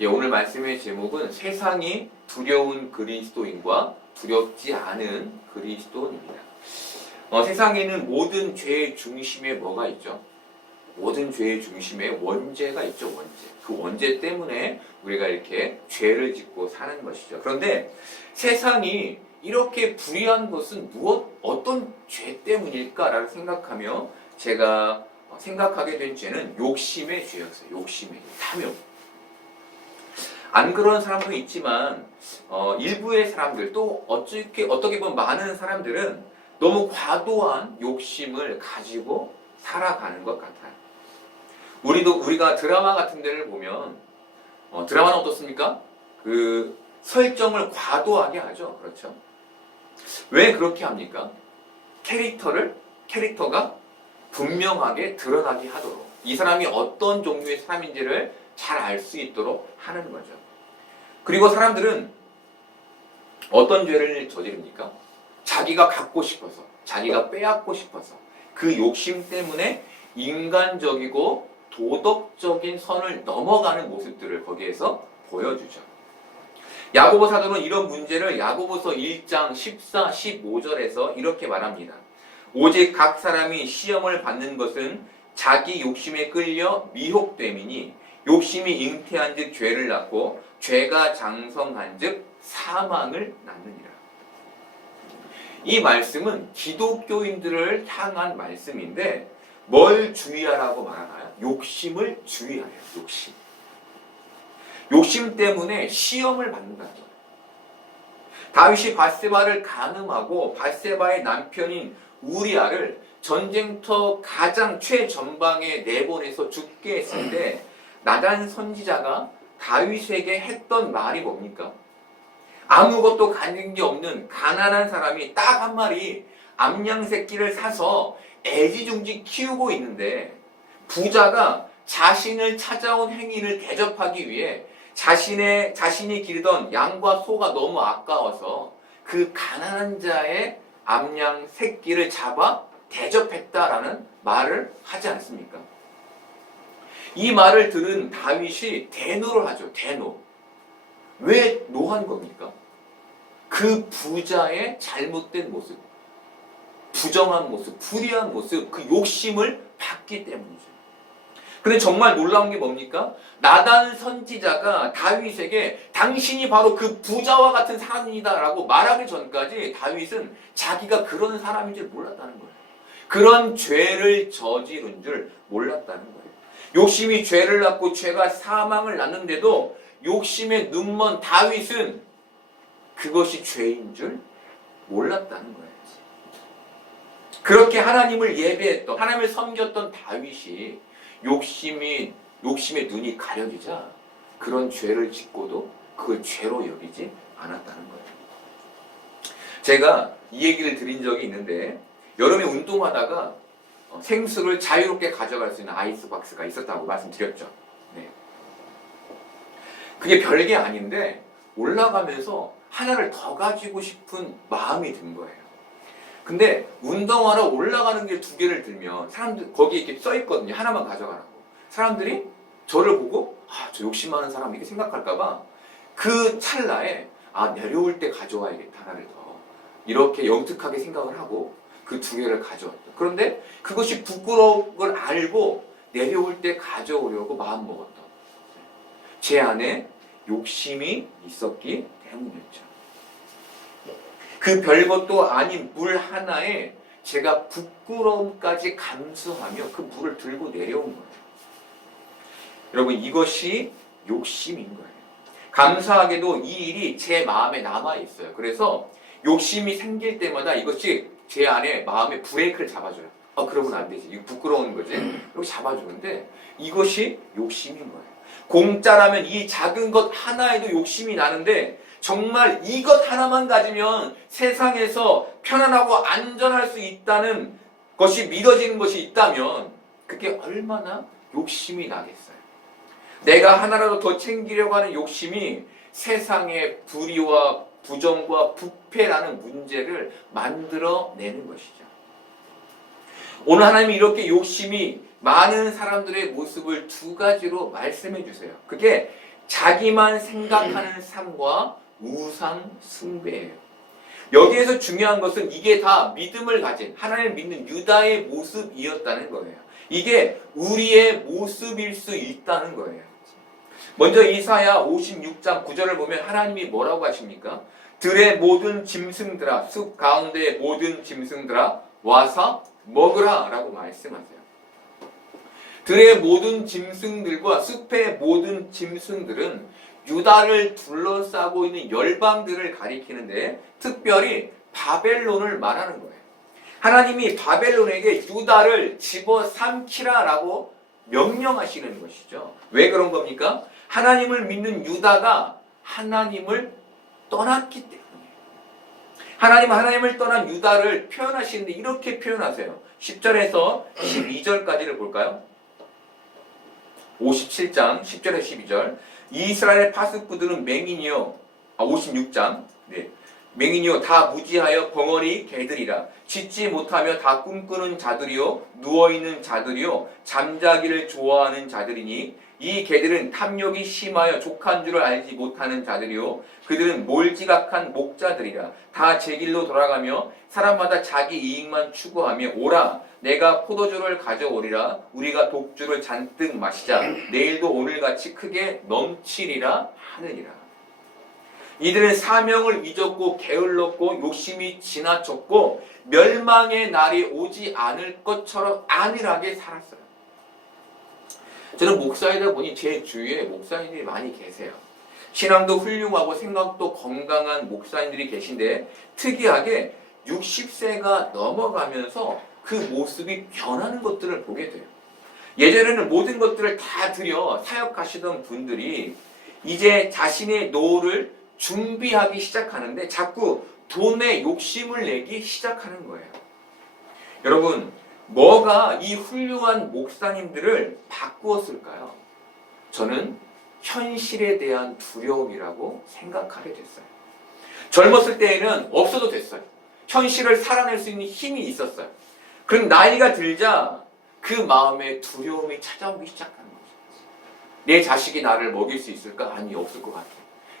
예, 오늘 말씀의 제목은 세상이 두려운 그리스도인과 두렵지 않은 그리스도인입니다. 세상에는 모든 죄의 중심에 뭐가 있죠? 모든 죄의 중심에 원죄가 있죠, 원죄. 그 원죄 때문에 우리가 이렇게 죄를 짓고 사는 것이죠. 그런데 세상이 이렇게 불의한 것은 어떤 죄 때문일까라고 생각하며 제가 생각하게 된 죄는 욕심의 죄였어요. 욕심의 탐욕. 안 그런 사람도 있지만 일부의 사람들 또 어떻게 보면 많은 사람들은 너무 과도한 욕심을 가지고 살아가는 것 같아요. 우리가 드라마 같은 데를 보면 드라마는 어떻습니까? 그 설정을 과도하게 하죠. 그렇죠? 왜 그렇게 합니까? 캐릭터가 분명하게 드러나게 하도록, 이 사람이 어떤 종류의 사람인지를 잘 알 수 있도록 하는 거죠. 그리고 사람들은 어떤 죄를 저지릅니까? 자기가 갖고 싶어서, 자기가 빼앗고 싶어서, 그 욕심 때문에 인간적이고 도덕적인 선을 넘어가는 모습들을 거기에서 보여주죠. 야고보 사도는 이런 문제를 야고보서 1장 14, 15절에서 이렇게 말합니다. 오직 각 사람이 시험을 받는 것은 자기 욕심에 끌려 미혹됨이니 욕심이 잉태한 즉 죄를 낳고 죄가 장성한 즉 사망을 낳느니라. 이 말씀은 기독교인들을 향한 말씀인데 뭘 주의하라고 말하나요? 욕심을 주의하래요. 욕심 때문에 시험을 받는다는 거예요. 다윗이 밧세바를 간음하고 밧세바의 남편인 우리아를 전쟁터 가장 최전방에 내보내서 죽게 했을 때 나단 선지자가 다윗에게 했던 말이 뭡니까? 아무것도 가진 게 없는 가난한 사람이 딱 한 마리 암양 새끼를 사서 애지중지 키우고 있는데 부자가 자신을 찾아온 행인을 대접하기 위해 자신이 기르던 양과 소가 너무 아까워서 그 가난한 자의 암양 새끼를 잡아 대접했다라는 말을 하지 않습니까? 이 말을 들은 다윗이 대노를 하죠. 대노. 왜 노한 겁니까? 그 부자의 잘못된 모습, 부정한 모습, 불의한 모습, 그 욕심을 봤기 때문이죠. 근데 정말 놀라운 게 뭡니까? 나단 선지자가 다윗에게 당신이 바로 그 부자와 같은 사람이다라고 말하기 전까지 다윗은 자기가 그런 사람인 줄 몰랐다는 거예요. 그런 죄를 저지른 줄 몰랐다는 거예요. 욕심이 죄를 낳고 죄가 사망을 낳는데도 욕심에 눈먼 다윗은 그것이 죄인 줄 몰랐다는 거예요. 그렇게 하나님을 예배했던, 하나님을 섬겼던 다윗이 욕심에 눈이 가려지자 그런 죄를 짓고도 그걸 죄로 여기지 않았다는 거예요. 제가 이 얘기를 드린 적이 있는데 여름에 운동하다가 생수를 자유롭게 가져갈 수 있는 아이스박스가 있었다고 말씀드렸죠. 네. 그게 별게 아닌데 올라가면서 하나를 더 가지고 싶은 마음이 든 거예요. 근데 운동하러 올라가는 길 2개를 들면 사람들 거기에 이렇게 써 있거든요. 하나만 가져가라고. 사람들이 저를 보고 저 욕심 많은 사람 이렇게 생각할까봐 그 찰나에 내려올 때 가져와야겠다 하나를 더 이렇게 영특하게 생각을 하고 그 2개를 가져왔죠. 그런데 그것이 부끄러운 걸 알고 내려올 때 가져오려고 마음먹었던 제 안에 욕심이 있었기 때문이었죠. 그 별것도 아닌 물 하나에 제가 부끄러움까지 감수하며 그 물을 들고 내려온 거예요. 여러분, 이것이 욕심인 거예요. 감사하게도 이 일이 제 마음에 남아 있어요. 그래서 욕심이 생길 때마다 이것이 제 안에 마음에 브레이크를 잡아줘요. 그러면 안 되지. 이거 부끄러운 거지. 이렇게 잡아주는데 이것이 욕심인 거예요. 공짜라면 이 작은 것 하나에도 욕심이 나는데 정말 이것 하나만 가지면 세상에서 편안하고 안전할 수 있다는 것이 믿어지는 것이 있다면 그게 얼마나 욕심이 나겠어요. 내가 하나라도 더 챙기려고 하는 욕심이 세상의 불의와 부정과 부패라는 문제를 만들어내는 것이죠. 오늘 하나님이 이렇게 욕심이 많은 사람들의 모습을 두 가지로 말씀해 주세요. 그게 자기만 생각하는 삶과 우상 숭배예요. 여기에서 중요한 것은 이게 다 믿음을 가진 하나님을 믿는 유다의 모습이었다는 거예요. 이게 우리의 모습일 수 있다는 거예요. 먼저 이사야 56장 9절을 보면 하나님이 뭐라고 하십니까? 들의 모든 짐승들아, 숲 가운데의 모든 짐승들아 와서 먹으라 라고 말씀하세요. 들의 모든 짐승들과 숲의 모든 짐승들은 유다를 둘러싸고 있는 열방들을 가리키는데 특별히 바벨론을 말하는 거예요. 하나님이 바벨론에게 유다를 집어삼키라라고 명령하시는 것이죠. 왜 그런 겁니까? 하나님을 믿는 유다가 하나님을 떠났기 때문이에요. 하나님을 떠난 유다를 표현하시는데 이렇게 표현하세요. 10절에서 12절까지를 볼까요? 57장 10절에서 12절. 이스라엘 파수꾼들은 맹인이요. 56장. 네. 맹인이요 다 무지하여 벙어리 개들이라. 짖지 못하며 다 꿈꾸는 자들이요 누워있는 자들이요 잠자기를 좋아하는 자들이니 이 개들은 탐욕이 심하여 족한 줄을 알지 못하는 자들이요 그들은 몰지각한 목자들이라. 다 제 길로 돌아가며 사람마다 자기 이익만 추구하며 오라 내가 포도주를 가져오리라. 우리가 독주를 잔뜩 마시자. 내일도 오늘같이 크게 넘치리라 하느니라. 이들은 사명을 잊었고 게을렀고 욕심이 지나쳤고 멸망의 날이 오지 않을 것처럼 안일하게 살았어요. 저는 목사이다 보니 제 주위에 목사님들이 많이 계세요. 신앙도 훌륭하고 생각도 건강한 목사님들이 계신데 특이하게 60세가 넘어가면서 그 모습이 변하는 것들을 보게 돼요. 예전에는 모든 것들을 다 들여 사역하시던 분들이 이제 자신의 노후를 준비하기 시작하는데 자꾸 돈에 욕심을 내기 시작하는 거예요. 여러분, 뭐가 이 훌륭한 목사님들을 바꾸었을까요? 저는 현실에 대한 두려움이라고 생각하게 됐어요. 젊었을 때에는 없어도 됐어요. 현실을 살아낼 수 있는 힘이 있었어요. 그럼 나이가 들자 그 마음에 두려움이 찾아오기 시작하는 거죠. 내 자식이 나를 먹일 수 있을까? 아니, 없을 것 같아.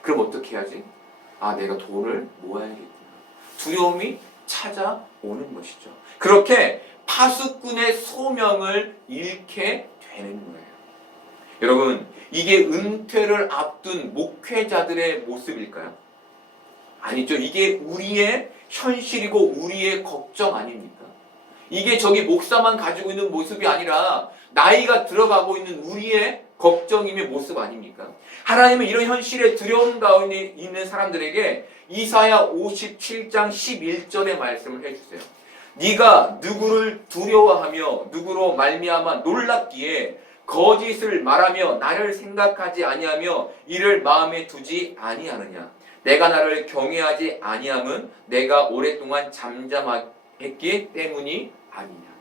그럼 어떻게 해야지? 아, 내가 돈을 모아야겠구나. 두려움이 찾아오는 것이죠. 그렇게 파수꾼의 소명을 잃게 되는 거예요. 여러분, 이게 은퇴를 앞둔 목회자들의 모습일까요? 아니죠. 이게 우리의 현실이고 우리의 걱정 아닙니까? 이게 저기 목사만 가지고 있는 모습이 아니라 나이가 들어가고 있는 우리의 걱정임의 모습 아닙니까? 하나님은 이런 현실에 두려움 가운데 있는 사람들에게 이사야 57장 11절의 말씀을 해주세요. 네가 누구를 두려워하며 누구로 말미암아 놀랍기에 거짓을 말하며 나를 생각하지 아니하며 이를 마음에 두지 아니하느냐. 내가 나를 경외하지 아니함은 내가 오랫동안 잠잠했기 때문이 아니냐.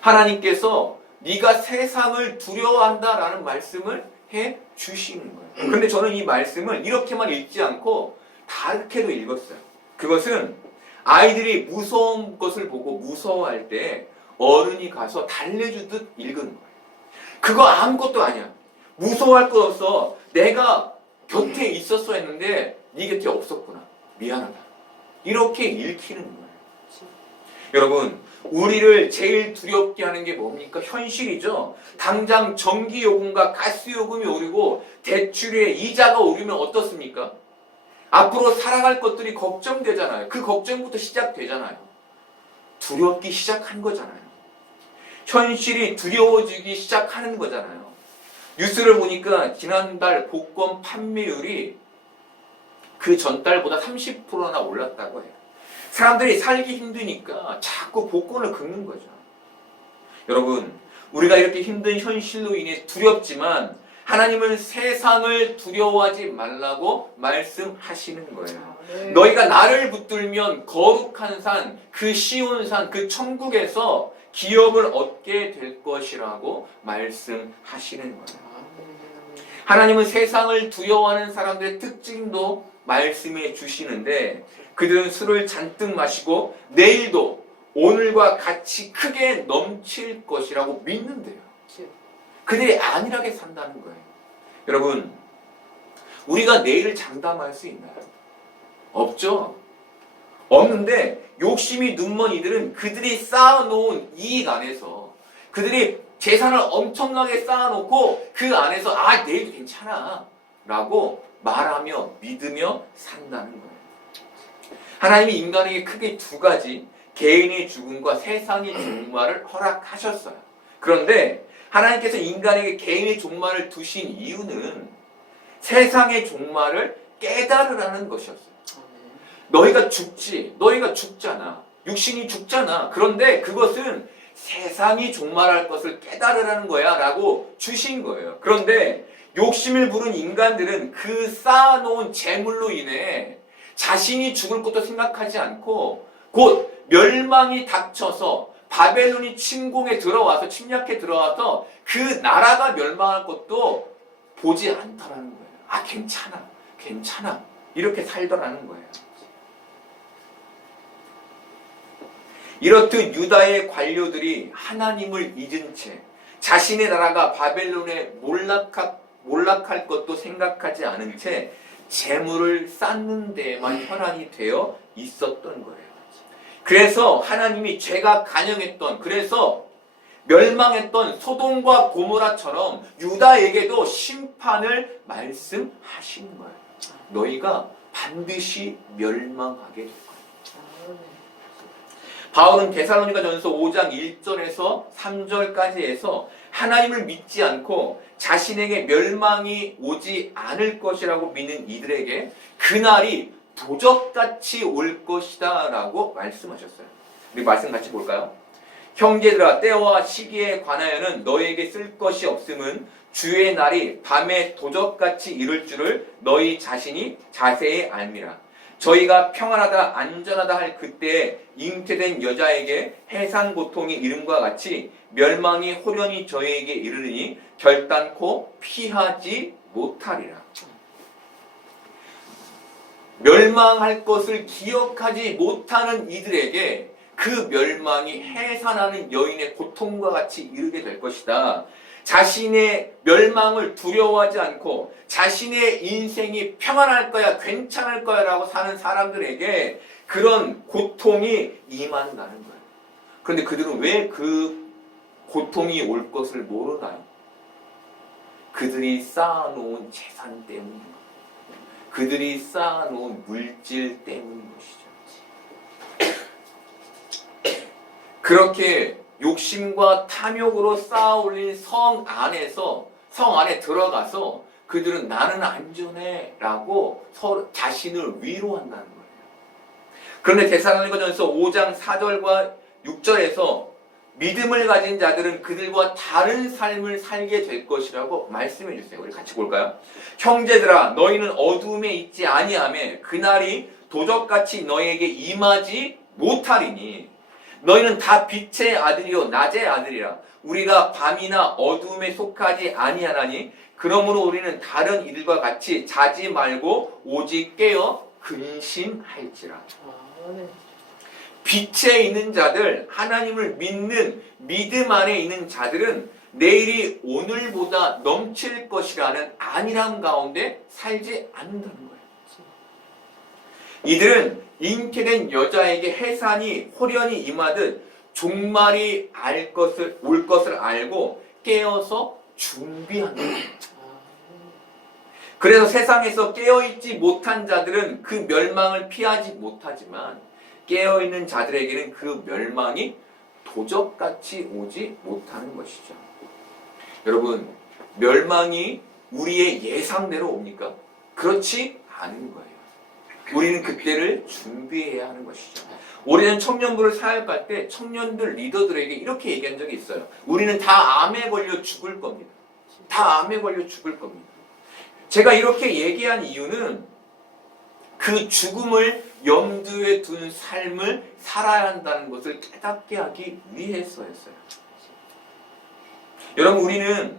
하나님께서 네가 세상을 두려워한다라는 말씀을 해 주시는 거예요. 그런데 저는 이 말씀을 이렇게만 읽지 않고 다르게도 읽었어요. 그것은 아이들이 무서운 것을 보고 무서워할 때 어른이 가서 달래주듯 읽은 거예요. 그거 아무것도 아니야. 무서워할 거 없어. 내가 곁에 있었어 했는데 네 곁에 없었구나. 미안하다. 이렇게 읽히는 거예요. 여러분, 우리를 제일 두렵게 하는 게 뭡니까? 현실이죠. 당장 전기요금과 가스요금이 오르고 대출에 이자가 오르면 어떻습니까? 앞으로 살아갈 것들이 걱정되잖아요. 그 걱정부터 시작되잖아요. 두렵기 시작한 거잖아요. 현실이 두려워지기 시작하는 거잖아요. 뉴스를 보니까 지난달 복권 판매율이 그 전달보다 30%나 올랐다고 해요. 사람들이 살기 힘드니까 자꾸 복권을 긁는 거죠. 여러분, 우리가 이렇게 힘든 현실로 인해 두렵지만 하나님은 세상을 두려워하지 말라고 말씀하시는 거예요. 너희가 나를 붙들면 거룩한 산, 그 시온산, 그 천국에서 기업을 얻게 될 것이라고 말씀하시는 거예요. 하나님은 세상을 두려워하는 사람들의 특징도 말씀해 주시는데 그들은 술을 잔뜩 마시고 내일도 오늘과 같이 크게 넘칠 것이라고 믿는데요. 그들이 안일하게 산다는 거예요. 여러분, 우리가 내일을 장담할 수 있나요? 없죠. 없는데 욕심이 눈먼 이들은 그들이 쌓아놓은 이익 안에서, 그들이 재산을 엄청나게 쌓아놓고 그 안에서 내일도 괜찮아 라고 말하며 믿으며 산다는 거예요. 하나님이 인간에게 크게 두 가지, 개인의 죽음과 세상의 종말을 허락하셨어요. 그런데 하나님께서 인간에게 개인의 종말을 두신 이유는 세상의 종말을 깨달으라는 것이었어요. 너희가 죽지, 너희가 죽잖아. 육신이 죽잖아. 그런데 그것은 세상이 종말할 것을 깨달으라는 거야 라고 주신 거예요. 그런데 욕심을 부른 인간들은 그 쌓아놓은 재물로 인해 자신이 죽을 것도 생각하지 않고 곧 멸망이 닥쳐서 바벨론이 침략해 들어와서 그 나라가 멸망할 것도 보지 않더라는 거예요. 괜찮아 이렇게 살더라는 거예요. 이렇듯 유다의 관료들이 하나님을 잊은 채 자신의 나라가 바벨론에 몰락할 것도 생각하지 않은 채 재물을 쌓는 데에만 혈안이 되어 있었던 거예요. 그래서 하나님이 죄가 간영했던, 그래서 멸망했던 소돔과 고모라처럼 유다에게도 심판을 말씀하신 거예요. 너희가 반드시 멸망하게 될 거예요. 바울은 데살로니가전서 5장 1절에서 3절까지 해서 하나님을 믿지 않고 자신에게 멸망이 오지 않을 것이라고 믿는 이들에게 그날이 도적같이 올 것이다 라고 말씀하셨어요. 우리 말씀 같이 볼까요? 형제들아, 때와 시기에 관하여는 너희에게 쓸 것이 없음은 주의 날이 밤에 도적같이 이룰 줄을 너희 자신이 자세히 알미라. 저희가 평안하다 안전하다 할 그때에 잉태된 여자에게 해산 고통이 이름과 같이 멸망이 호련히 저희에게 이르르니 결단코 피하지 못하리라. 멸망할 것을 기억하지 못하는 이들에게 그 멸망이 해산하는 여인의 고통과 같이 이르게 될 것이다. 자신의 멸망을 두려워하지 않고 자신의 인생이 평안할 거야, 괜찮을 거야 라고 사는 사람들에게 그런 고통이 임한다는 거예요. 그런데 그들은 왜 그 고통이 올 것을 모르나요? 그들이 쌓아놓은 재산 때문인 거예요. 그들이 쌓아놓은 물질 때문인 것이죠. 그렇게 욕심과 탐욕으로 쌓아올린 성 안에 들어가서 그들은 나는 안전해 라고 서로 자신을 위로한다는 거예요. 그런데 데살로니가전서 5장 4절과 6절에서 믿음을 가진 자들은 그들과 다른 삶을 살게 될 것이라고 말씀해 주세요. 우리 같이 볼까요? 형제들아, 너희는 어두움에 있지 아니하며 그날이 도적같이 너희에게 임하지 못하리니 너희는 다 빛의 아들이요 낮의 아들이라. 우리가 밤이나 어두움에 속하지 아니하나니 그러므로 우리는 다른 이들과 같이 자지 말고 오직 깨어 근신할지라. 빛에 있는 자들, 하나님을 믿는 믿음 안에 있는 자들은 내일이 오늘보다 넘칠 것이라는 안일함 가운데 살지 않는다는 거예요. 이들은 잉태된 여자에게 해산이 호련히 임하듯 종말이 올 것을 알고 깨어서 준비한다. 그래서 세상에서 깨어있지 못한 자들은 그 멸망을 피하지 못하지만 깨어있는 자들에게는 그 멸망이 도적같이 오지 못하는 것이죠. 여러분, 멸망이 우리의 예상대로 옵니까? 그렇지 않은 거예요. 우리는 그때를 준비해야 하는 것이죠. 오래전 청년부를 사역할 때 청년들 리더들에게 이렇게 얘기한 적이 있어요. 우리는 다 암에 걸려 죽을 겁니다. 다 암에 걸려 죽을 겁니다. 제가 이렇게 얘기한 이유는 그 죽음을 염두에 둔 삶을 살아야 한다는 것을 깨닫게 하기 위해서였어요. 여러분, 우리는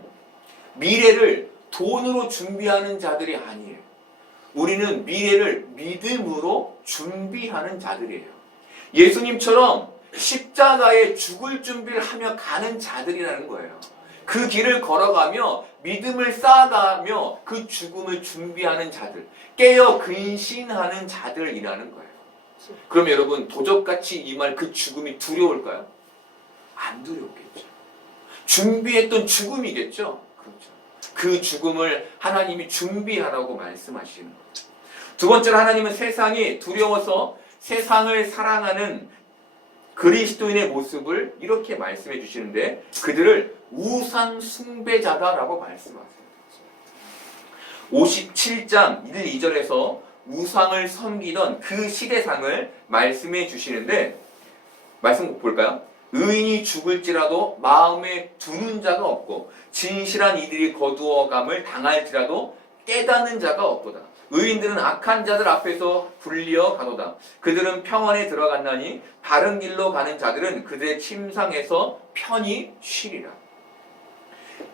미래를 돈으로 준비하는 자들이 아니에요. 우리는 미래를 믿음으로 준비하는 자들이에요. 예수님처럼 십자가에 죽을 준비를 하며 가는 자들이라는 거예요. 그 길을 걸어가며 믿음을 쌓아가며 그 죽음을 준비하는 자들, 깨어 근신하는 자들이라는 거예요. 그럼 여러분 도적같이 임할 그 죽음이 두려울까요? 안 두렵겠죠. 준비했던 죽음이겠죠. 그렇죠. 그 죽음을 하나님이 준비하라고 말씀하시는 거죠. 두 번째로 하나님은 세상이 두려워서 세상을 사랑하는 그리스도인의 모습을 이렇게 말씀해 주시는데 그들을 우상 숭배자다라고 말씀하세요. 57장 1, 2절에서 우상을 섬기던 그 시대상을 말씀해 주시는데 말씀 볼까요? 의인이 죽을지라도 마음에 두는 자가 없고 진실한 이들이 거두어감을 당할지라도 깨닫는 자가 없도다. 의인들은 악한 자들 앞에서 불리어 가도다. 그들은 평안에 들어갔나니 바른 길로 가는 자들은 그들의 침상에서 편히 쉬리라.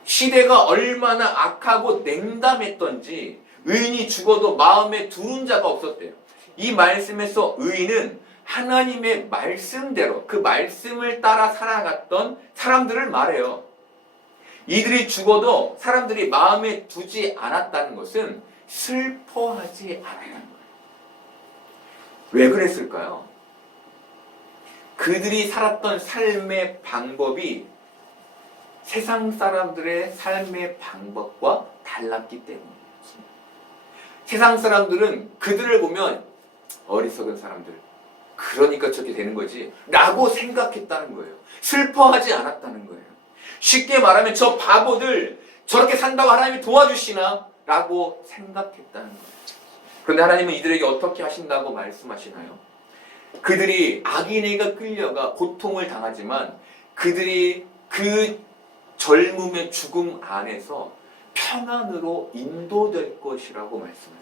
시대가 얼마나 악하고 냉담했던지 의인이 죽어도 마음에 두는 자가 없었대요. 이 말씀에서 의인은 하나님의 말씀대로 그 말씀을 따라 살아갔던 사람들을 말해요. 이들이 죽어도 사람들이 마음에 두지 않았다는 것은 슬퍼하지 않았다는 거예요. 왜 그랬을까요? 그들이 살았던 삶의 방법이 세상 사람들의 삶의 방법과 달랐기 때문이에요. 세상 사람들은 그들을 보면 어리석은 사람들, 그러니까 저렇게 되는 거지 라고 생각했다는 거예요. 슬퍼하지 않았다는 거예요. 쉽게 말하면 저 바보들 저렇게 산다고 하나님이 도와주시나? 라고 생각했다는 거예요. 그런데 하나님은 이들에게 어떻게 하신다고 말씀하시나요? 그들이 악인에게 끌려가 고통을 당하지만 그들이 그 젊음의 죽음 안에서 평안으로 인도될 것이라고 말씀하세요.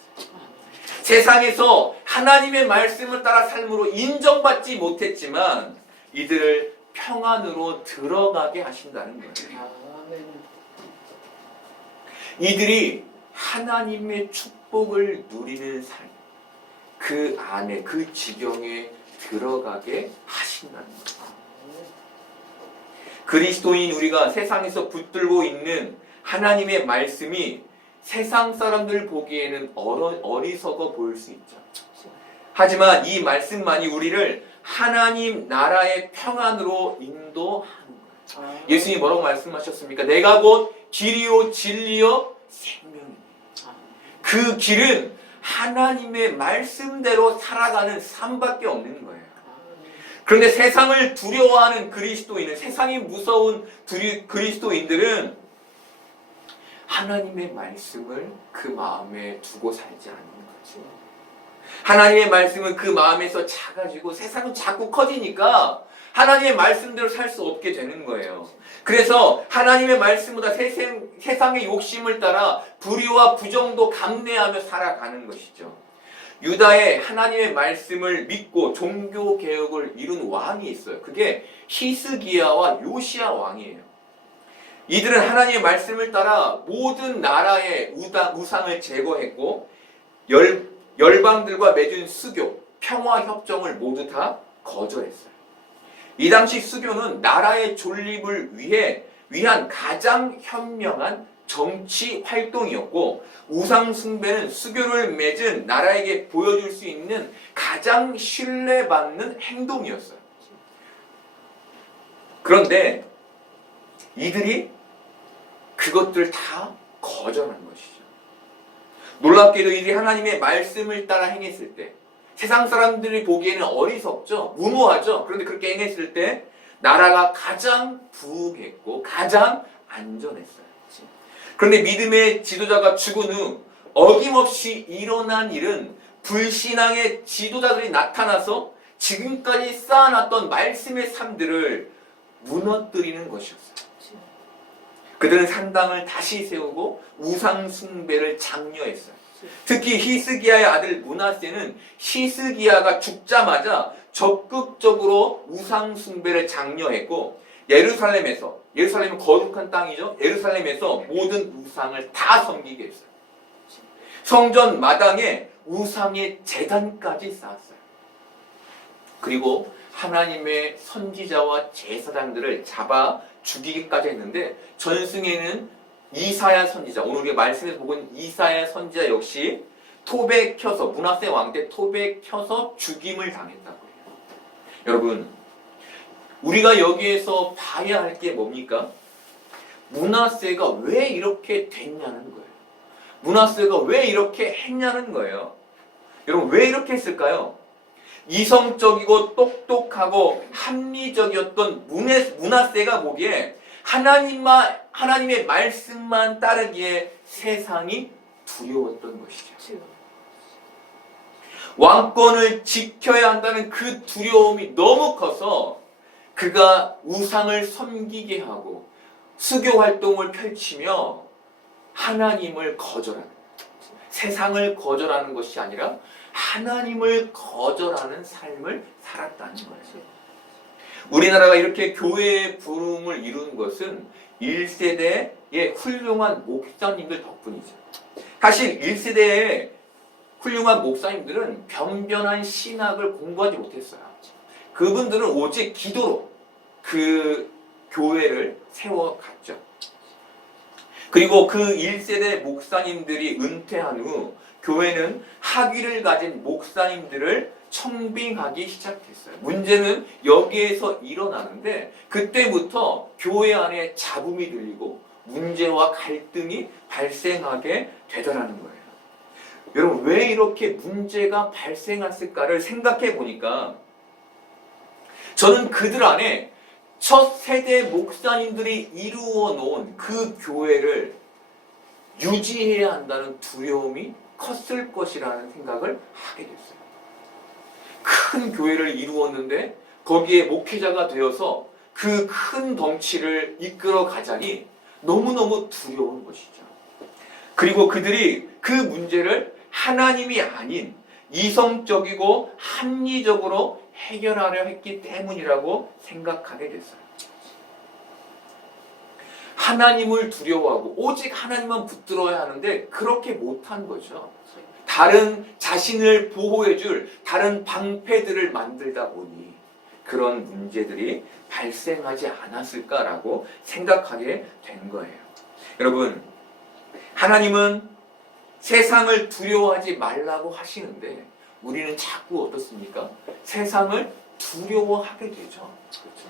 세상에서 하나님의 말씀을 따라 삶으로 인정받지 못했지만 이들을 평안으로 들어가게 하신다는 거예요. 이들이 하나님의 축복을 누리는 삶, 그 안에, 그 지경에 들어가게 하신다는 거예요. 그리스도인 우리가 세상에서 붙들고 있는 하나님의 말씀이 세상 사람들 보기에는 어리석어 보일 수 있죠. 하지만 이 말씀만이 우리를 하나님 나라의 평안으로 인도하는 거예요. 예수님이 뭐라고 말씀하셨습니까? 내가 곧 길이요 진리요 생명입니다. 그 길은 하나님의 말씀대로 살아가는 삶밖에 없는 거예요. 그런데 세상을 두려워하는 그리스도인은, 세상이 무서운 그리스도인들은 하나님의 말씀을 그 마음에 두고 살지 않는 거죠. 하나님의 말씀은 그 마음에서 작아지고 세상은 자꾸 커지니까 하나님의 말씀대로 살 수 없게 되는 거예요. 그래서 하나님의 말씀보다 세상의 욕심을 따라 불의와 부정도 감내하며 살아가는 것이죠. 유다에 하나님의 말씀을 믿고 종교개혁을 이룬 왕이 있어요. 그게 히스기야와 요시야 왕이에요. 이들은 하나님의 말씀을 따라 모든 나라의 우상을 제거했고 열방들과 맺은 수교, 평화협정을 모두 다 거절했어요. 이 당시 수교는 나라의 존립을 위한 가장 현명한 정치 활동이었고 우상 숭배는 수교를 맺은 나라에게 보여줄 수 있는 가장 신뢰받는 행동이었어요. 그런데 이들이 그것들 다 거절한 것이죠. 놀랍게도 이들이 하나님의 말씀을 따라 행했을 때 세상 사람들이 보기에는 어리석죠. 무모하죠. 그런데 그렇게 행했을 때 나라가 가장 부흥했고 가장 안전했어요. 그런데 믿음의 지도자가 죽은 후 어김없이 일어난 일은 불신앙의 지도자들이 나타나서 지금까지 쌓아놨던 말씀의 삶들을 무너뜨리는 것이었어요. 그들은 산당을 다시 세우고 우상 숭배를 장려했어요. 특히 히스기야의 아들 므낫세는 히스기야가 죽자마자 적극적으로 우상 숭배를 장려했고 예루살렘은 거룩한 땅이죠. 예루살렘에서 모든 우상을 다 섬기게 했어요. 성전 마당에 우상의 제단까지 쌓았어요. 그리고 하나님의 선지자와 제사장들을 잡아 죽이기까지 했는데 전승에는 이사야 선지자, 오늘 우리가 말씀에서 보고 이사야 선지자 역시 톱에 켜서, 므낫세 왕 때 톱에 켜서 죽임을 당했다고 해요. 여러분, 우리가 여기에서 봐야 할 게 뭡니까? 므낫세가 왜 이렇게 됐냐는 거예요. 므낫세가 왜 이렇게 했냐는 거예요. 여러분, 왜 이렇게 했을까요? 이성적이고 똑똑하고 합리적이었던 므낫세가 보기에 하나님의 말씀만 따르기에 세상이 두려웠던 것이죠. 왕권을 지켜야 한다는 그 두려움이 너무 커서 그가 우상을 섬기게 하고 수교 활동을 펼치며 하나님을 거절하는, 세상을 거절하는 것이 아니라 하나님을 거절하는 삶을 살았다는 거예요. 우리나라가 이렇게 교회의 부흥을 이룬 것은 1세대의 훌륭한 목사님들 덕분이죠. 사실 1세대의 훌륭한 목사님들은 변변한 신학을 공부하지 못했어요. 그분들은 오직 기도로 그 교회를 세워갔죠. 그리고 그 1세대 목사님들이 은퇴한 후 교회는 학위를 가진 목사님들을 청빙하기 시작했어요. 문제는 여기에서 일어나는데 그때부터 교회 안에 잡음이 들리고 문제와 갈등이 발생하게 되더라는 거예요. 여러분, 왜 이렇게 문제가 발생했을까를 생각해 보니까 저는 그들 안에 첫 세대 목사님들이 이루어 놓은 그 교회를 유지해야 한다는 두려움이 컸을 것이라는 생각을 하게 됐어요. 큰 교회를 이루었는데 거기에 목회자가 되어서 그 큰 덩치를 이끌어 가자니 너무너무 두려운 것이죠. 그리고 그들이 그 문제를 하나님이 아닌 이성적이고 합리적으로 해결하려 했기 때문이라고 생각하게 됐어요. 하나님을 두려워하고 오직 하나님만 붙들어야 하는데 그렇게 못한 거죠. 다른 자신을 보호해줄 다른 방패들을 만들다 보니 그런 문제들이 발생하지 않았을까라고 생각하게 된 거예요. 여러분, 하나님은 세상을 두려워하지 말라고 하시는데 우리는 자꾸 어떻습니까? 세상을 두려워하게 되죠. 그렇죠?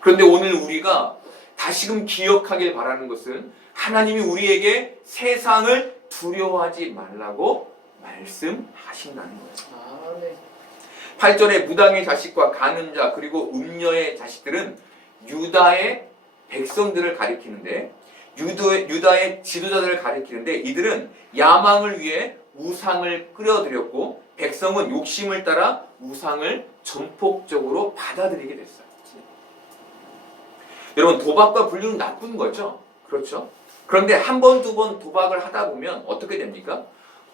그런데 오늘 우리가 다시금 기억하길 바라는 것은 하나님이 우리에게 세상을 두려워하지 말라고 말씀하신다는 거예요. 네. 8절에 무당의 자식과 가는 자 그리고 음녀의 자식들은 유다의 백성들을 가리키는데 유다의 지도자들을 가리키는데 이들은 야망을 위해 우상을 끌어들였고 백성은 욕심을 따라 우상을 전폭적으로 받아들이게 됐어요. 여러분, 도박과 불륜은 나쁜 거죠. 그렇죠? 그런데 한 번, 두 번 도박을 하다 보면 어떻게 됩니까?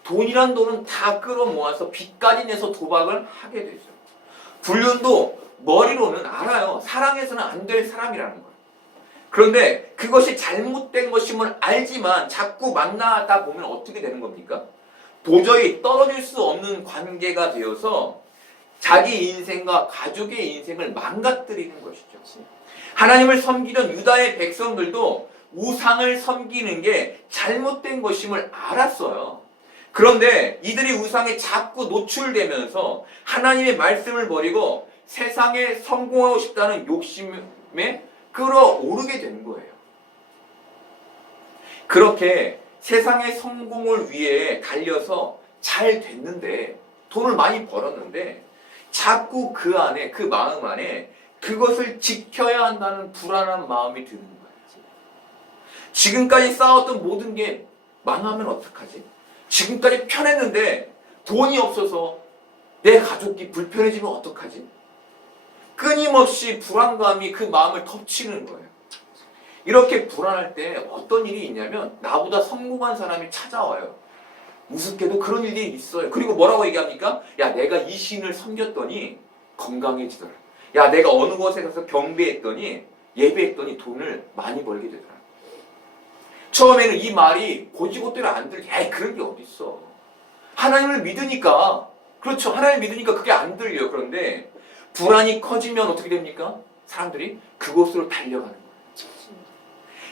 돈이란 돈은 다 끌어모아서 빚까지 내서 도박을 하게 되죠. 불륜도 머리로는 알아요. 사랑해서는 안 될 사람이라는 거예요. 그런데 그것이 잘못된 것임을 알지만 자꾸 만나다 보면 어떻게 되는 겁니까? 도저히 떨어질 수 없는 관계가 되어서 자기 인생과 가족의 인생을 망가뜨리는 것이죠. 하나님을 섬기던 유다의 백성들도 우상을 섬기는 게 잘못된 것임을 알았어요. 그런데 이들이 우상에 자꾸 노출되면서 하나님의 말씀을 버리고 세상에 성공하고 싶다는 욕심에 끌어오르게 된 거예요. 그렇게 세상의 성공을 위해 달려서 잘 됐는데, 돈을 많이 벌었는데 자꾸 그 안에, 그 마음 안에 그것을 지켜야 한다는 불안한 마음이 드는 거예요. 지금까지 쌓았던 모든 게 망하면 어떡하지? 지금까지 편했는데 돈이 없어서 내 가족이 불편해지면 어떡하지? 끊임없이 불안감이 그 마음을 덮치는 거예요. 이렇게 불안할 때 어떤 일이 있냐면 나보다 성공한 사람이 찾아와요. 우습게도 그런 일이 있어요. 그리고 뭐라고 얘기합니까? 야, 내가 이 신을 섬겼더니 건강해지더라. 야, 내가 어느 곳에 가서 경배했더니 예배했더니 돈을 많이 벌게 되더라. 처음에는 이 말이 고지고대로 안 들려. 에이, 그런 게 어딨어. 하나님을 믿으니까, 그렇죠. 하나님을 믿으니까 그게 안 들려요. 그런데 불안이 커지면 어떻게 됩니까? 사람들이 그곳으로 달려가는 거예요.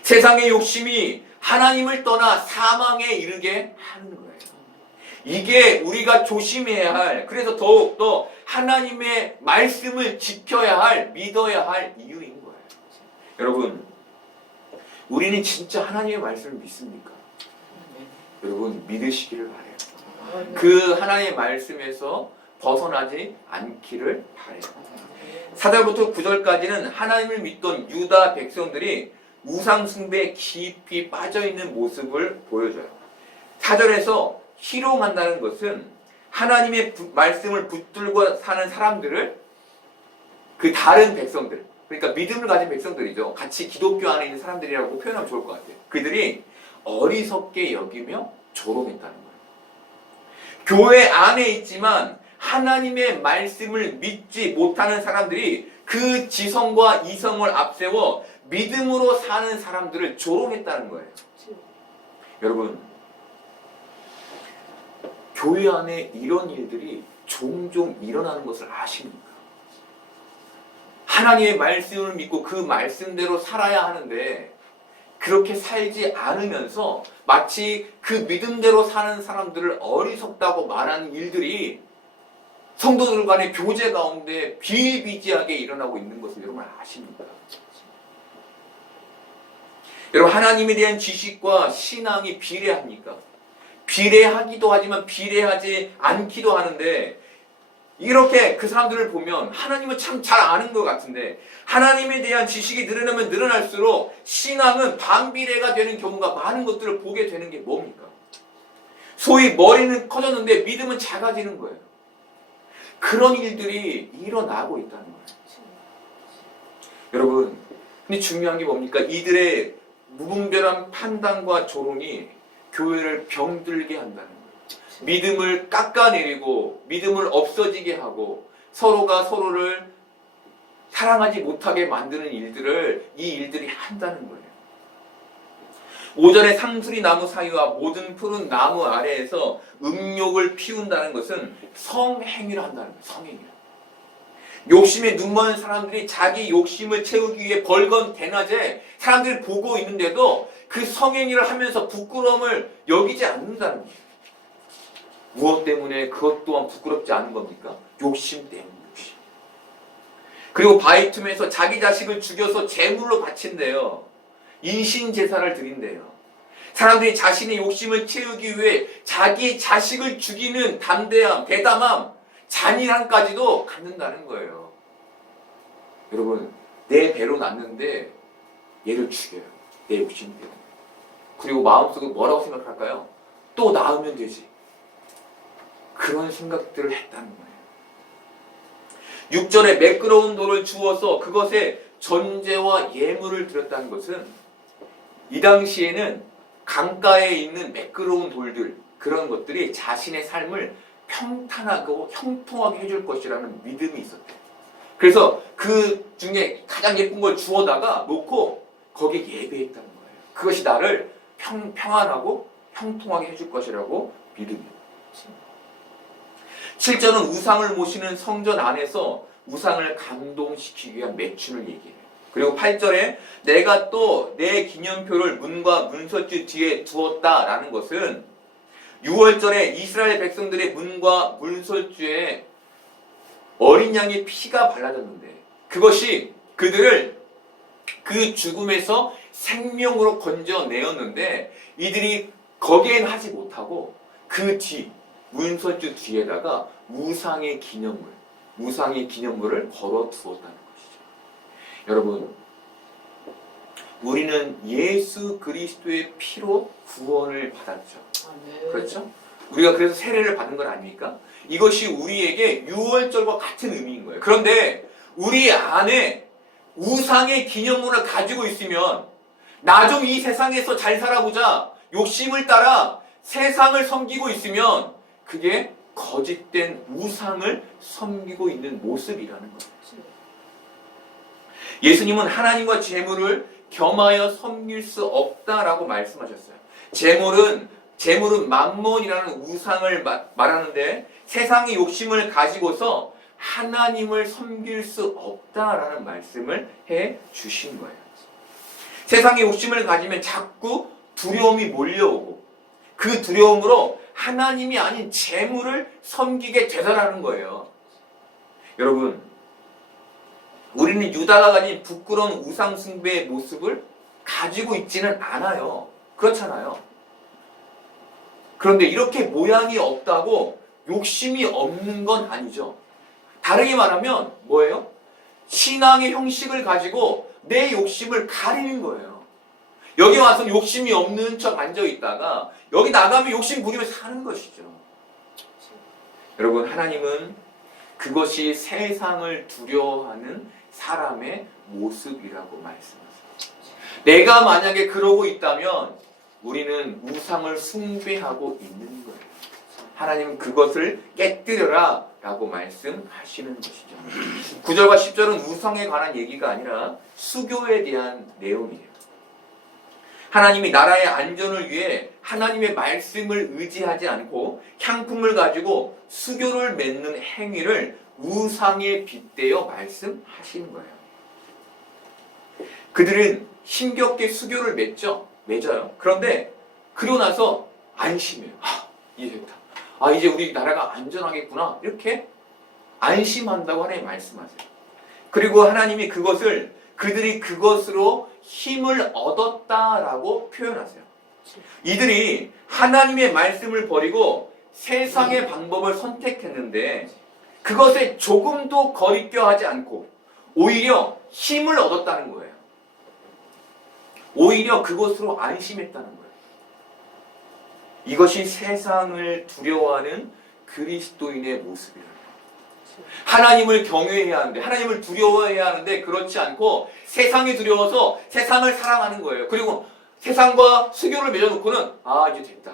세상의 욕심이 하나님을 떠나 사망에 이르게 하는 거예요. 이게 우리가 조심해야 할, 그래서 더욱더 하나님의 말씀을 지켜야 할, 믿어야 할 이유인 거예요. 여러분, 우리는 진짜 하나님의 말씀을 믿습니까? 여러분, 믿으시기를 바라요. 그 하나님의 말씀에서 벗어나지 않기를 바라요. 4절부터 9절까지는 하나님을 믿던 유다 백성들이 우상 숭배에 깊이 빠져있는 모습을 보여줘요. 4절에서 희롱한다는 것은 하나님의 말씀을 붙들고 사는 사람들을, 그 다른 백성들, 그러니까 믿음을 가진 백성들이죠. 같이 기독교 안에 있는 사람들이라고 표현하면 좋을 것 같아요. 그들이 어리석게 여기며 조롱했다는 거예요. 교회 안에 있지만 하나님의 말씀을 믿지 못하는 사람들이 그 지성과 이성을 앞세워 믿음으로 사는 사람들을 조롱했다는 거예요. 여러분, 교회 안에 이런 일들이 종종 일어나는 것을 아십니까? 하나님의 말씀을 믿고 그 말씀대로 살아야 하는데 그렇게 살지 않으면서 마치 그 믿음대로 사는 사람들을 어리석다고 말하는 일들이 성도들 간의 교제 가운데 비일비재하게 일어나고 있는 것을 여러분 아십니까? 여러분, 하나님에 대한 지식과 신앙이 비례합니까? 비례하기도 하지만 비례하지 않기도 하는데, 이렇게 그 사람들을 보면 하나님은 참 잘 아는 것 같은데 하나님에 대한 지식이 늘어나면 늘어날수록 신앙은 반비례가 되는 경우가 많은 것들을 보게 되는 게 뭡니까? 소위 머리는 커졌는데 믿음은 작아지는 거예요. 그런 일들이 일어나고 있다는 거예요. 여러분, 근데 중요한 게 뭡니까? 이들의 무분별한 판단과 조롱이 교회를 병들게 한다는 거예요. 믿음을 깎아내리고 믿음을 없어지게 하고 서로가 서로를 사랑하지 못하게 만드는 일들을 이 일들이 한다는 거예요. 오전에 상수리 나무 사이와 모든 푸른 나무 아래에서 음욕을 피운다는 것은 성행위를 한다는 거예요. 성행위. 욕심에 눈먼 사람들이 자기 욕심을 채우기 위해 벌건 대낮에 사람들이 보고 있는데도 그 성행위를 하면서 부끄러움을 여기지 않는다는 거예요. 무엇 때문에 그것 또한 부끄럽지 않은 겁니까? 욕심 때문에. 욕심. 그리고 바위 틈에서 자기 자식을 죽여서 제물로 바친대요. 인신 제사를 드린대요. 사람들이 자신의 욕심을 채우기 위해 자기 자식을 죽이는 담대함, 대담함, 잔인함까지도 갖는다는 거예요. 여러분, 내 배로 났는데 얘를 죽여요. 내 욕심 때문에. 그리고 마음속에 뭐라고 생각할까요? 또 낳으면 되지. 그런 생각들을 했다는 거예요. 6절에 매끄러운 돌을 주어서 그것에 전제와 예물을 드렸다는 것은 이 당시에는 강가에 있는 매끄러운 돌들, 그런 것들이 자신의 삶을 평탄하고 형통하게 해줄 것이라는 믿음이 있었대요. 그래서 그 중에 가장 예쁜 걸 주워다가 놓고 거기에 예배했다는 거예요. 그것이 나를 평안하고 형통하게 해줄 것이라고 믿음이에요. 7절은 우상을 모시는 성전 안에서 우상을 감동시키기 위한 매춘을 얘기해요. 그리고 8절에 내가 또 내 기념표를 문과 문설주 뒤에 두었다라는 것은 6월절에 이스라엘 백성들의 문과 문설주에 어린 양의 피가 발라졌는데 그것이 그들을 그 죽음에서 생명으로 건져내었는데 이들이 거기엔 하지 못하고 그 뒤 문설주 뒤에다가 우상의 기념물을 걸어 두었다는 것이죠. 여러분, 우리는 예수 그리스도의 피로 구원을 받았죠. 그렇죠? 우리가 그래서 세례를 받은 건 아닙니까? 이것이 우리에게 유월절과 같은 의미인 거예요. 그런데 우리 안에 우상의 기념물을 가지고 있으면 나 좀 이 세상에서 잘 살아보자 욕심을 따라 세상을 섬기고 있으면 그게 거짓된 우상을 섬기고 있는 모습이라는 거예요. 예수님은 하나님과 재물을 겸하여 섬길 수 없다라고 말씀하셨어요. 재물은 만몬이라는 우상을 말하는데 세상의 욕심을 가지고서 하나님을 섬길 수 없다라는 말씀을 해 주신 거예요. 세상의 욕심을 가지면 자꾸 두려움이 몰려오고 그 두려움으로 하나님이 아닌 재물을 섬기게 되더라는 거예요. 여러분, 우리는 유다가 가진 부끄러운 우상 숭배의 모습을 가지고 있지는 않아요. 그렇잖아요. 그런데 이렇게 모양이 없다고 욕심이 없는 건 아니죠. 다르게 말하면 뭐예요? 신앙의 형식을 가지고 내 욕심을 가리는 거예요. 여기 와서 욕심이 없는 척 앉아있다가 여기 나가면 욕심 부리며 사는 것이죠. 여러분, 하나님은 그것이 세상을 두려워하는 사람의 모습이라고 말씀하세요. 내가 만약에 그러고 있다면 우리는 우상을 숭배하고 있는 거예요. 하나님은 그것을 깨뜨려라 라고 말씀하시는 것이죠. 9절과 10절은 우상에 관한 얘기가 아니라 수교에 대한 내용이에요. 하나님이 나라의 안전을 위해 하나님의 말씀을 의지하지 않고 향품을 가지고 수교를 맺는 행위를 우상에 빗대어 말씀하시는 거예요. 그들은 힘겹게 수교를 맺어요. 그런데 그러고 나서 안심해요. 이해했다. 이제 우리 나라가 안전하겠구나. 이렇게 안심한다고 하나님 말씀하세요. 그리고 하나님이 그들이 그것으로 힘을 얻었다라고 표현하세요. 이들이 하나님의 말씀을 버리고 세상의 방법을 선택했는데 그것에 조금도 거리껴하지 않고 오히려 힘을 얻었다는 거예요. 오히려 그것으로 안심했다는 거예요. 이것이 세상을 두려워하는 그리스도인의 모습이에요. 하나님을 경외해야 하는데, 하나님을 두려워해야 하는데 그렇지 않고 세상이 두려워서 세상을 사랑하는 거예요. 그리고 세상과 수교를 맺어놓고는 이제 됐다.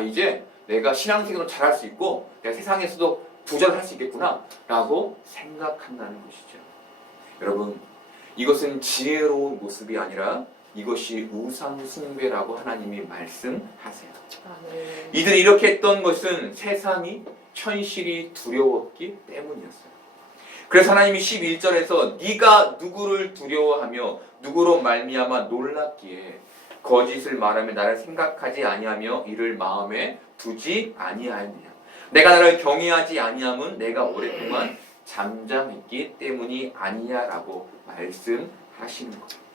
이제 내가 신앙생활을 잘할 수 있고 내가 세상에서도 부자를 할 수 있겠구나 라고 생각한다는 것이죠. 여러분, 이것은 지혜로운 모습이 아니라 이것이 우상 숭배라고 하나님이 말씀하세요. 이들이 이렇게 했던 것은 세상이 현실이 두려웠기 때문이었어요. 그래서 하나님이 11절에서 네가 누구를 두려워하며 누구로 말미암아 놀랐기에 거짓을 말하며 나를 생각하지 아니하며 이를 마음에 두지 아니하였느냐. 내가 나를 경외하지 아니함은 내가 오랫동안 잠잠했기 때문이 아니야라고 말씀하시는 거예요.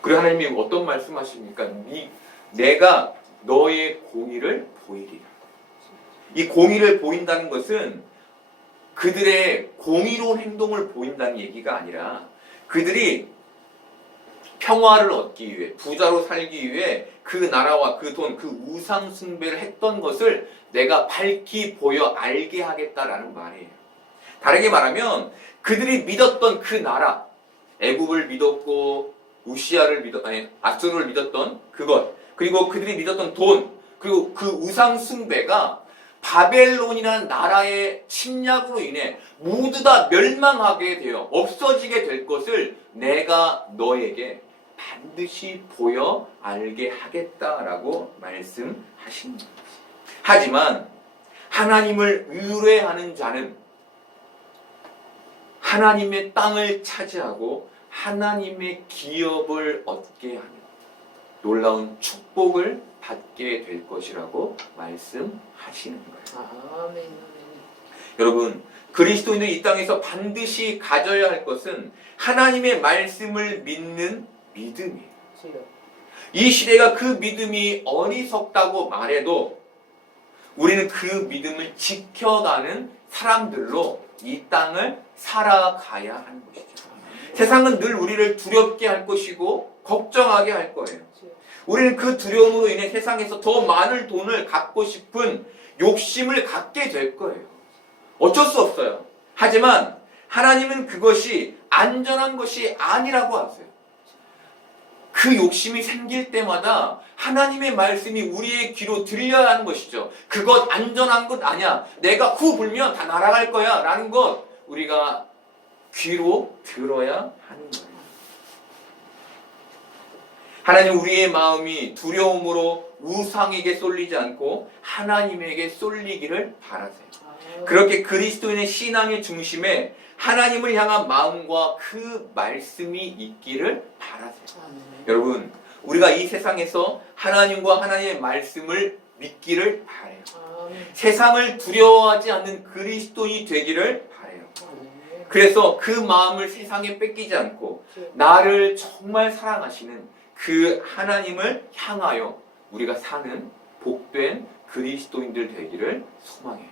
그리고 하나님이 어떤 말씀하십니까? 내가 너의 공의를 보이리라. 이 공의를 보인다는 것은 그들의 공의로운 행동을 보인다는 얘기가 아니라 그들이 평화를 얻기 위해, 부자로 살기 위해 그 나라와 그 돈, 그 우상 숭배를 했던 것을 내가 밝히 보여 알게 하겠다라는 말이에요. 다르게 말하면 그들이 믿었던 그 나라, 애굽을 믿었고 아수르를 믿었던 그것, 그리고 그들이 믿었던 돈, 그리고 그 우상 숭배가 바벨론이라는 나라의 침략으로 인해 모두 다 멸망하게 되어 없어지게 될 것을 내가 너에게 반드시 보여 알게 하겠다라고 말씀하신 거예요. 하지만 하나님을 의뢰하는 자는 하나님의 땅을 차지하고 하나님의 기업을 얻게 하며 놀라운 축복을 받게 될 것이라고 말씀하시는 거예요. 아멘. 여러분, 그리스도인들이 이 땅에서 반드시 가져야 할 것은 하나님의 말씀을 믿는 믿음이에요. 이 시대가 그 믿음이 어리석다고 말해도 우리는 그 믿음을 지켜가는 사람들로 이 땅을 살아가야 하는 것이죠. 세상은 늘 우리를 두렵게 할 것이고 걱정하게 할 거예요. 우리는 그 두려움으로 인해 세상에서 더 많은 돈을 갖고 싶은 욕심을 갖게 될 거예요. 어쩔 수 없어요. 하지만 하나님은 그것이 안전한 것이 아니라고 하세요. 그 욕심이 생길 때마다 하나님의 말씀이 우리의 귀로 들려야 하는 것이죠. 그것 안전한 것 아니야. 내가 후 불면 다 날아갈 거야 라는 것 우리가 귀로 들어야 하는 거예요. 하나님, 우리의 마음이 두려움으로 우상에게 쏠리지 않고 하나님에게 쏠리기를 바라세요. 그렇게 그리스도인의 신앙의 중심에 하나님을 향한 마음과 그 말씀이 있기를 바라세요. 여러분, 우리가 이 세상에서 하나님과 하나님의 말씀을 믿기를 바라요. 세상을 두려워하지 않는 그리스도인이 되기를 바라요. 그래서 그 마음을 세상에 뺏기지 않고 나를 정말 사랑하시는 그 하나님을 향하여 우리가 사는 복된 그리스도인들 되기를 소망해요.